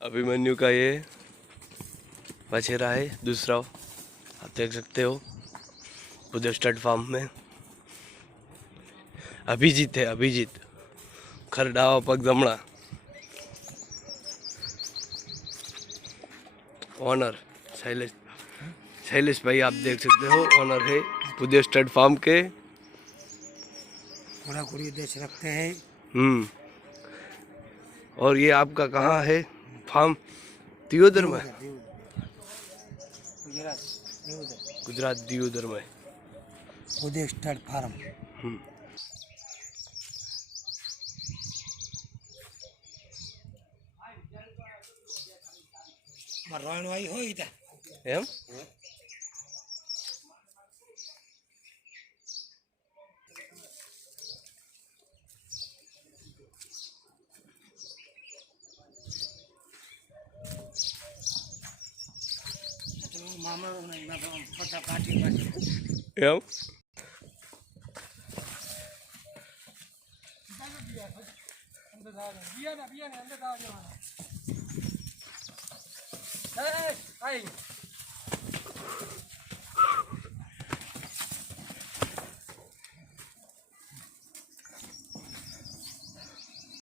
अभिमन्यु का ये बछेरा है दूसरा, आप देख सकते हो उधर स्टड फार्म में। अभिजीत है, अभिजीत खरडावा पग जमणा, ओनर शैलेश, शैलेश भाई आप देख सकते हो ओनर है उदय स्टड फार्म के। घोड़ा घोड़ी उद्देश्य रखते हैं। और ये आपका कहाँ है फार्म? दियोदर में, गुजरात दियोदर में उदय स्टड फार्म। રણવાઈ હોય ત્યાં એમ મામલો પટ્ટા કાઢી કાઢી એમ